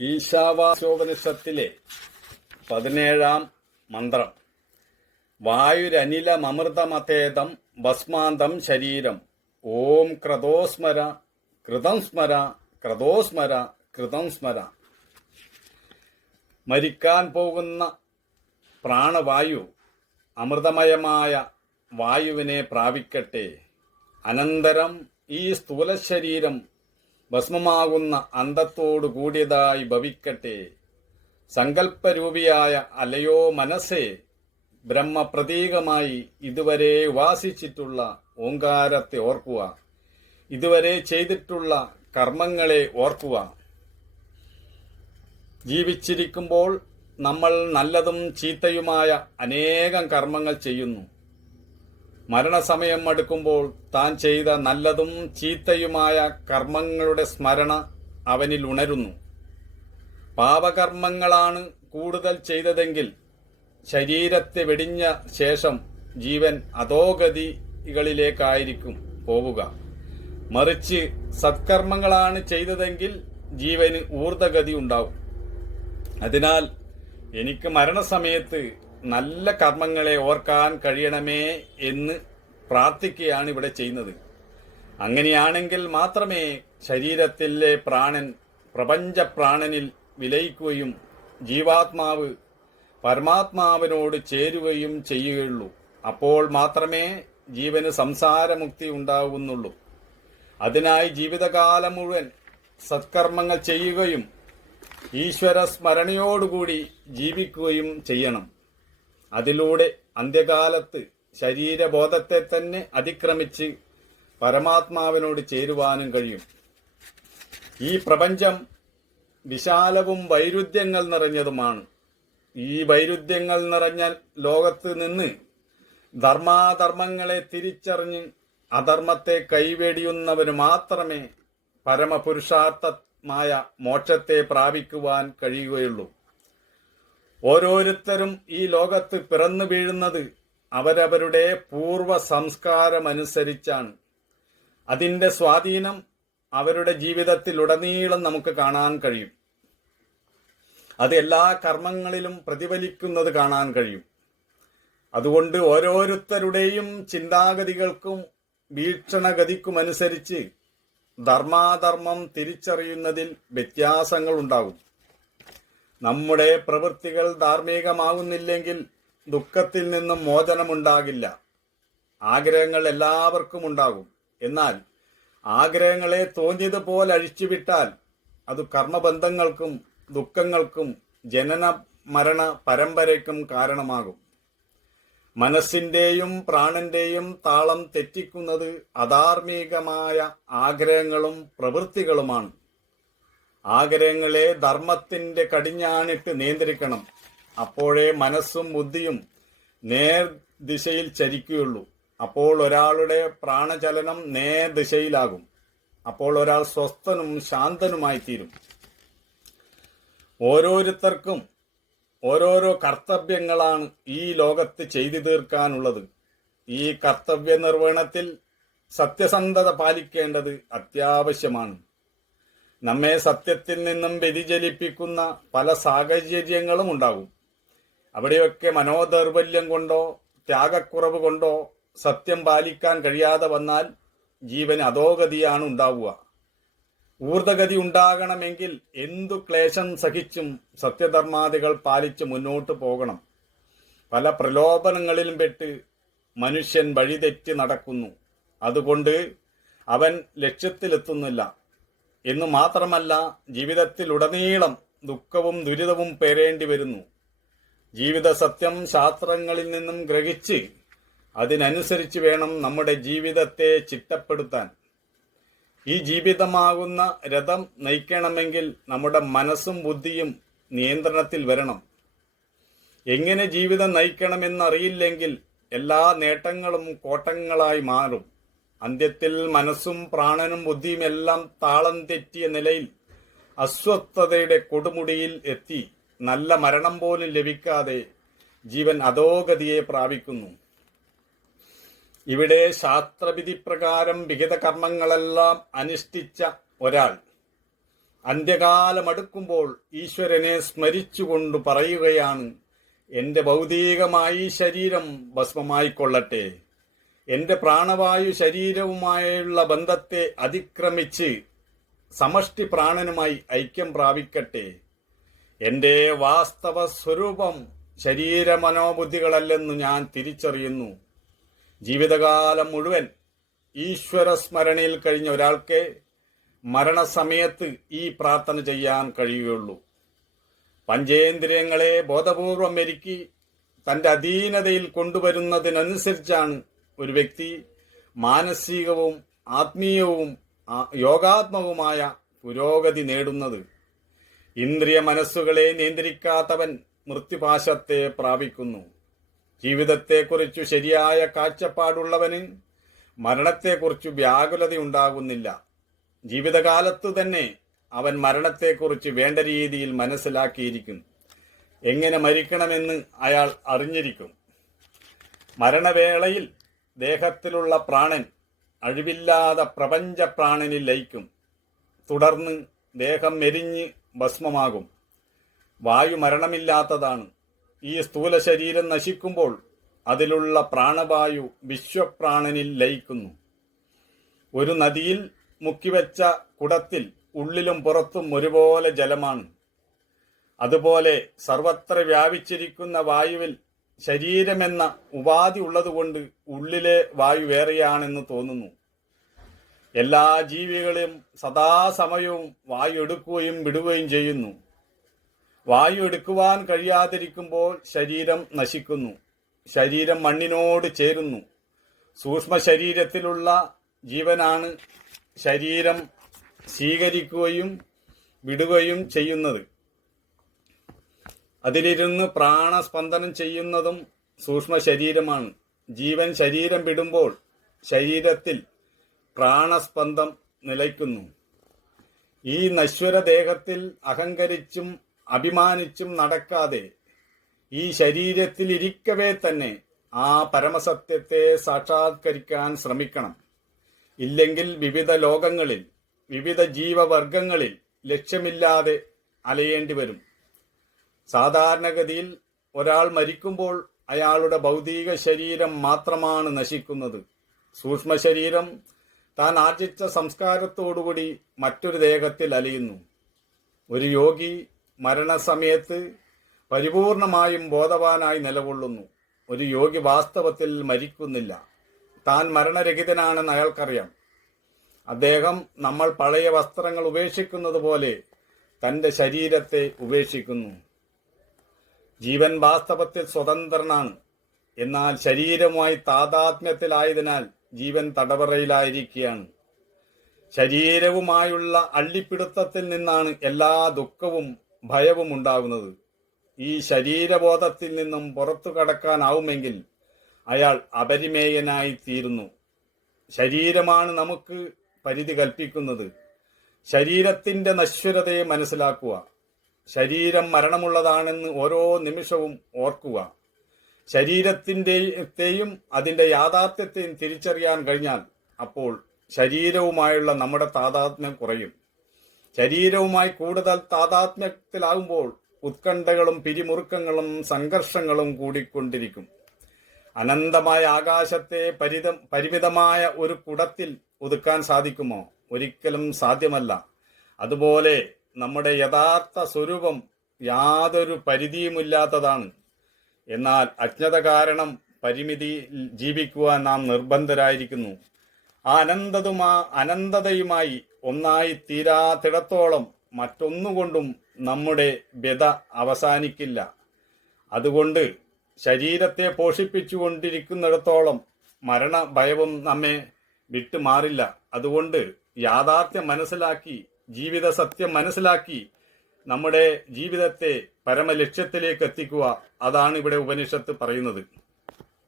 ഈശാവാസ്യോപനിഷത്തിലെ 17-ാം മന്ത്രം. വായുരനിലമൃതമതേതം ഭസ്മാന്തം ശരീരം. ഓം ക്രതോസ്മര കൃതം സ്മര ക്രതോസ്മര കൃതം സ്മര. മരിക്കാൻ പോകുന്ന പ്രാണവായു അമൃതമയമായ വായുവിനെ പ്രാപിക്കട്ടെ. അനന്തരം ഈ സ്ഥൂലശരീരം ഭസ്മമാകുന്ന അന്തത്തോടു കൂടിയതായി ഭവിക്കട്ടെ. സങ്കല്പരൂപിയായ അലയോ മനസ്സേ, ബ്രഹ്മപ്രതീകമായി ഇതുവരെ ഉപാസിച്ചിട്ടുള്ള ഓങ്കാരത്തെ ഓർക്കുക. ഇതുവരെ ചെയ്തിട്ടുള്ള കർമ്മങ്ങളെ ഓർക്കുക. ജീവിച്ചിരിക്കുമ്പോൾ നമ്മൾ നല്ലതും ചീത്തയുമായ അനേകം കർമ്മങ്ങൾ ചെയ്യുന്നു. മരണസമയം അടുക്കുമ്പോൾ താൻ ചെയ്ത നല്ലതും ചീത്തയുമായ കർമ്മങ്ങളുടെ സ്മരണ അവനിൽ ഉണരുന്നു. പാപകർമ്മങ്ങളാണ് കൂടുതൽ ചെയ്തതെങ്കിൽ ശരീരത്തെ വെടിഞ്ഞ ശേഷം ജീവൻ അധോഗതികളിലേക്കായിരിക്കും പോവുക. മറിച്ച് സത്കർമ്മങ്ങളാണ് ചെയ്തതെങ്കിൽ ജീവന് ഊർധ്വഗതി ഉണ്ടാവും. അതിനാൽ എനിക്ക് മരണസമയത്ത് നല്ല കർമ്മങ്ങളെ ഓർക്കാൻ കഴിയണമേ എന്ന് പ്രാർത്ഥിക്കുകയാണ് ഇവിടെ ചെയ്യുന്നത്. അങ്ങനെയാണെങ്കിൽ മാത്രമേ ശരീരത്തിലെ പ്രാണൻ പ്രപഞ്ചപ്രാണനിൽ വിലയിക്കുകയും ജീവാത്മാവ് പരമാത്മാവിനോട് ചേരുകയും ചെയ്യുകയുള്ളൂ. അപ്പോൾ മാത്രമേ ജീവന് സംസാരമുക്തി ഉണ്ടാകുന്നുള്ളൂ. അതിനായി ജീവിതകാലം മുഴുവൻ സത്കർമ്മങ്ങൾ ചെയ്യുകയും ഈശ്വര സ്മരണയോടുകൂടി ജീവിക്കുകയും ചെയ്യണം. അതിലൂടെ അന്ത്യകാലത്ത് ശരീരബോധത്തെ തന്നെ അതിക്രമിച്ച് പരമാത്മാവിനോട് ചേരുവാനും കഴിയും. ഈ പ്രപഞ്ചം വിശാലവും വൈരുദ്ധ്യങ്ങൾ നിറഞ്ഞതുമാണ്. ഈ വൈരുദ്ധ്യങ്ങൾ നിറഞ്ഞ ലോകത്ത് നിന്ന് ധർമാധർമ്മങ്ങളെ തിരിച്ചറിഞ്ഞ് അധർമ്മത്തെ കൈവെടിയുന്നവന് മാത്രമേ പരമപുരുഷാർത്ഥമായ മോക്ഷത്തെ പ്രാപിക്കുവാൻ കഴിയുകയുള്ളൂ. ഓരോരുത്തരും ഈ ലോകത്ത് പിറന്നു വീഴുന്നത് അവരവരുടെ പൂർവ സംസ്കാരമനുസരിച്ചാണ്. അതിന്റെ സ്വാധീനം അവരുടെ ജീവിതത്തിലുടനീളം നമുക്ക് കാണാൻ കഴിയും. അത് എല്ലാ കർമ്മങ്ങളിലും പ്രതിഫലിക്കുന്നത് കാണാൻ കഴിയും. അതുകൊണ്ട് ഓരോരുത്തരുടെയും ചിന്താഗതികൾക്കും വീക്ഷണഗതിക്കുമനുസരിച്ച് ധർമാധർമ്മം തിരിച്ചറിയുന്നതിൽ വ്യത്യാസങ്ങൾ ഉണ്ടാകും. നമ്മുടെ പ്രവൃത്തികൾ ധാർമ്മികമാകുന്നില്ലെങ്കിൽ ദുഃഖത്തിൽ നിന്നും മോചനമുണ്ടാകില്ല. ആഗ്രഹങ്ങൾ എല്ലാവർക്കും ഉണ്ടാകും. എന്നാൽ ആഗ്രഹങ്ങളെ തോന്നിയതുപോലെ അഴിച്ചുവിട്ടാൽ അത് കർമ്മബന്ധങ്ങൾക്കും ദുഃഖങ്ങൾക്കും ജനന മരണ പരമ്പരയ്ക്കും കാരണമാകും. മനസ്സിന്റെയും പ്രാണന്റെയും താളം തെറ്റിക്കുന്നത് അധാർമികമായ ആഗ്രഹങ്ങളും പ്രവൃത്തികളുമാണ്. ആഗ്രഹങ്ങളെ ധർമ്മത്തിന്റെ കടിഞ്ഞാണിട്ട് നിയന്ത്രിക്കണം. അപ്പോഴേ മനസ്സും ബുദ്ധിയും നേർദിശയിൽ ചരിക്കുകയുള്ളൂ. അപ്പോൾ ഒരാളുടെ പ്രാണചലനം നേർദിശയിലാകും. അപ്പോൾ ഒരാൾ സ്വസ്ഥനും ശാന്തനുമായി തീരും. ഓരോരുത്തർക്കും ഓരോരോ കർത്തവ്യങ്ങളാണ് ഈ ലോകത്ത് ചെയ്തു തീർക്കാനുള്ളത്. ഈ കർത്തവ്യ നിർവഹണത്തിൽ സത്യസന്ധത പാലിക്കേണ്ടത് അത്യാവശ്യമാണ്. നമ്മെ സത്യത്തിൽ നിന്നും വ്യതിചലിപ്പിക്കുന്ന പല സാഹചര്യങ്ങളും ഉണ്ടാകും. അവിടെയൊക്കെ മനോദൗർബല്യം കൊണ്ടോ ത്യാഗക്കുറവ് കൊണ്ടോ സത്യം പാലിക്കാൻ കഴിയാതെ വന്നാൽ ജീവന് അധോഗതിയാണ് ഉണ്ടാവുക. ഊർധ്വഗതി ഉണ്ടാകണമെങ്കിൽ എന്തു ക്ലേശം സഹിച്ചും സത്യധർമാദികൾ പാലിച്ച് മുന്നോട്ട് പോകണം. പല പ്രലോഭനങ്ങളിലും പെട്ട് മനുഷ്യൻ വഴിതെറ്റി നടക്കുന്നു. അതുകൊണ്ട് അവൻ ലക്ഷ്യത്തിലെത്തുന്നില്ല എന്നു മാത്രമല്ല, ജീവിതത്തിലുടനീളം ദുഃഖവും ദുരിതവും പേരേണ്ടി വരുന്നു. ജീവിത സത്യം ശാസ്ത്രങ്ങളിൽ നിന്നും ഗ്രഹിച്ച് അതിനനുസരിച്ച് വേണം നമ്മുടെ ജീവിതത്തെ ചിട്ടപ്പെടുത്താൻ. ഈ ജീവിതമാകുന്ന രഥം നയിക്കണമെങ്കിൽ നമ്മുടെ മനസ്സും ബുദ്ധിയും നിയന്ത്രണത്തിൽ വരണം. എങ്ങനെ ജീവിതം നയിക്കണമെന്നറിയില്ലെങ്കിൽ എല്ലാ നേട്ടങ്ങളും കോട്ടങ്ങളായി മാറും. അന്ത്യത്തിൽ മനസ്സും പ്രാണനും ബുദ്ധിയും എല്ലാം താളം തെറ്റിയ നിലയിൽ അസ്വസ്ഥതയുടെ കൊടുമുടിയിൽ എത്തി നല്ല മരണം പോലും ലഭിക്കാതെ ജീവൻ അധോഗതിയെ പ്രാപിക്കുന്നു. ഇവിടെ ശാസ്ത്രവിധി പ്രകാരം വിഹിത കർമ്മങ്ങളെല്ലാം അനുഷ്ഠിച്ച ഒരാൾ അന്ത്യകാലമടുക്കുമ്പോൾ ഈശ്വരനെ സ്മരിച്ചുകൊണ്ട് പറയുകയാണ്, എൻ്റെ ഭൗതികമായി ശരീരം ഭസ്മമായിക്കൊള്ളട്ടെ, എൻ്റെ പ്രാണവായു ശരീരവുമായുള്ള ബന്ധത്തെ അതിക്രമിച്ച് സമഷ്ടി പ്രാണനുമായി ഐക്യം പ്രാപിക്കട്ടെ, എൻ്റെ വാസ്തവ സ്വരൂപം ശരീരമനോബുദ്ധികളല്ലെന്ന് ഞാൻ തിരിച്ചറിയുന്നു. ജീവിതകാലം മുഴുവൻ ഈശ്വര സ്മരണയിൽ കഴിഞ്ഞ ഒരാൾക്ക് മരണസമയത്ത് ഈ പ്രാർത്ഥന ചെയ്യാൻ കഴിയുകയുള്ളൂ. പഞ്ചേന്ദ്രിയങ്ങളെ ബോധപൂർവം മെരുക്കി തൻ്റെ അധീനതയിൽ കൊണ്ടുവരുന്നതിനനുസരിച്ചാണ് ഒരു വ്യക്തി മാനസികവും ആത്മീയവും യോഗാത്മകവുമായ പുരോഗതി നേടുന്നത്. ഇന്ദ്രിയ മനസ്സുകളെ നിയന്ത്രിക്കാത്തവൻ മൃത്യുപാശത്തെ പ്രാപിക്കുന്നു. ജീവിതത്തെക്കുറിച്ചു ശരിയായ കാഴ്ചപ്പാടുള്ളവന് മരണത്തെക്കുറിച്ചു വ്യാകുലതയുണ്ടാകുന്നില്ല. ജീവിതകാലത്തു തന്നെ അവൻ മരണത്തെക്കുറിച്ച് വേണ്ട രീതിയിൽ മനസ്സിലാക്കിയിരിക്കും. എങ്ങനെ മരിക്കണമെന്ന് അയാൾ അറിഞ്ഞിരിക്കും. മരണവേളയിൽ ദേഹത്തിലുള്ള പ്രാണൻ അഴിവില്ലാതെ പ്രപഞ്ച പ്രാണനിൽ ലയിക്കും. തുടർന്ന് ദേഹം എരിഞ്ഞ് ഭസ്മമാകും. വായു മരണമില്ലാത്തതാണ്. ഈ സ്ഥൂല ശരീരം നശിക്കുമ്പോൾ അതിലുള്ള പ്രാണവായു വിശ്വപ്രാണനിൽ ലയിക്കുന്നു. ഒരു നദിയിൽ മുക്കിവെച്ച കുടത്തിൽ ഉള്ളിലും പുറത്തും ഒരുപോലെ ജലമാണ്. അതുപോലെ സർവത്ര വ്യാപിച്ചിരിക്കുന്ന വായുവിൽ ശരീരമെന്ന ഉപാധി ഉള്ളതുകൊണ്ട് ഉള്ളിലെ വായു വേറെയാണെന്ന് തോന്നുന്നു. എല്ലാ ജീവികളും സദാസമയവും വായു എടുക്കുകയും വിടുകയും ചെയ്യുന്നു. വായു എടുക്കുവാൻ കഴിയാതിരിക്കുമ്പോൾ ശരീരം നശിക്കുന്നു. ശരീരം മണ്ണിനോട് ചേരുന്നു. സൂക്ഷ്മ ശരീരത്തിലുള്ള ജീവനാണ് ശരീരം സ്വീകരിക്കുകയും വിടുകയും ചെയ്യുന്നത്. അതിലിരുന്ന് പ്രാണസ്പന്ദനം ചെയ്യുന്നതും സൂക്ഷ്മ ശരീരമാണ്. ജീവൻ ശരീരം വിടുമ്പോൾ ശരീരത്തിൽ പ്രാണസ്പന്ദം നിലയ്ക്കുന്നു. ഈ നശ്വര ദേഹത്തിൽ അഹങ്കരിച്ചും അഭിമാനിച്ചും നടക്കാതെ ഈ ശരീരത്തിൽ ഇരിക്കവേ തന്നെ ആ പരമസത്യത്തെ സാക്ഷാത്കരിക്കാൻ ശ്രമിക്കണം. ഇല്ലെങ്കിൽ വിവിധ ലോകങ്ങളിൽ വിവിധ ജീവവർഗങ്ങളിൽ ലക്ഷ്യമില്ലാതെ അലയേണ്ടി വരും. സാധാരണഗതിയിൽ ഒരാൾ മരിക്കുമ്പോൾ അയാളുടെ ഭൗതിക ശരീരം മാത്രമാണ് നശിക്കുന്നത്. സൂക്ഷ്മ ശരീരം താൻ ആർജിച്ച സംസ്കാരത്തോടുകൂടി മറ്റൊരു ദേഹത്തിൽ അലയുന്നു. ഒരു യോഗി മരണസമയത്ത് പരിപൂർണമായും ബോധവാനായി നിലകൊള്ളുന്നു. ഒരു യോഗി വാസ്തവത്തിൽ മരിക്കുന്നില്ല. താൻ മരണരഹിതനാണെന്ന് അയാൾക്കറിയാം. അദ്ദേഹം നമ്മൾ പഴയ വസ്ത്രങ്ങൾ ഉപേക്ഷിക്കുന്നത് പോലെ തൻ്റെ ശരീരത്തെ ഉപേക്ഷിക്കുന്നു. ജീവൻ വാസ്തവത്തിൽ സ്വതന്ത്രനാണ്. എന്നാൽ ശരീരവുമായി താതാത്മ്യത്തിലായതിനാൽ ജീവൻ തടവറയിലായിരിക്കുകയാണ്. ശരീരവുമായുള്ള അള്ളിപ്പിടുത്തത്തിൽ നിന്നാണ് എല്ലാ ദുഃഖവും ഭയവും ഉണ്ടാകുന്നത്. ഈ ശരീരബോധത്തിൽ നിന്നും പുറത്തു കടക്കാനാവുമെങ്കിൽ അയാൾ അപരിമേയനായി തീരുന്നു. ശരീരമാണ് നമുക്ക് പരിധി കൽപ്പിക്കുന്നത്. ശരീരത്തിന്റെ നശ്വരതയെ മനസ്സിലാക്കുക. ശരീരം മരണമുള്ളതാണെന്ന് ഓരോ നിമിഷവും ഓർക്കുക. ശരീരത്തിൻ്റെയും അതിൻ്റെ യാഥാർത്ഥ്യത്തെയും തിരിച്ചറിയാൻ കഴിഞ്ഞാൽ അപ്പോൾ ശരീരവുമായുള്ള നമ്മുടെ താതാത്മ്യം കുറയും. ശരീരവുമായി കൂടുതൽ താതാത്മ്യത്തിലാകുമ്പോൾ ഉത്കണ്ഠകളും പിരിമുറുക്കങ്ങളും സംഘർഷങ്ങളും കൂടിക്കൊണ്ടിരിക്കും. അനന്തമായ ആകാശത്തെ പരിമിതമായ ഒരു കുടത്തിൽ ഒതുക്കാൻ സാധിക്കുമോ? ഒരിക്കലും സാധ്യമല്ല. അതുപോലെ നമ്മുടെ യഥാർത്ഥ സ്വരൂപം യാതൊരു പരിധിയുമില്ലാത്തതാണ്. എന്നാൽ അജ്ഞത കാരണം പരിമിതി ജീവിക്കുവാൻ നാം നിർബന്ധരായിരിക്കുന്നു. ആ അനന്തതയുമായി ഒന്നായി തീരാത്തിടത്തോളം മറ്റൊന്നുകൊണ്ടും നമ്മുടെ വ്യത അവസാനിക്കില്ല. അതുകൊണ്ട് ശരീരത്തെ പോഷിപ്പിച്ചുകൊണ്ടിരിക്കുന്നിടത്തോളം മരണഭയവും നമ്മെ വിട്ടുമാറില്ല. അതുകൊണ്ട് യാഥാർത്ഥ്യം മനസ്സിലാക്കി, ജീവിത സത്യം മനസ്സിലാക്കി നമ്മുടെ ജീവിതത്തെ പരമലക്ഷ്യത്തിലേക്ക് എത്തിക്കുക. അതാണ് ഇവിടെ ഉപനിഷത്ത് പറയുന്നത്.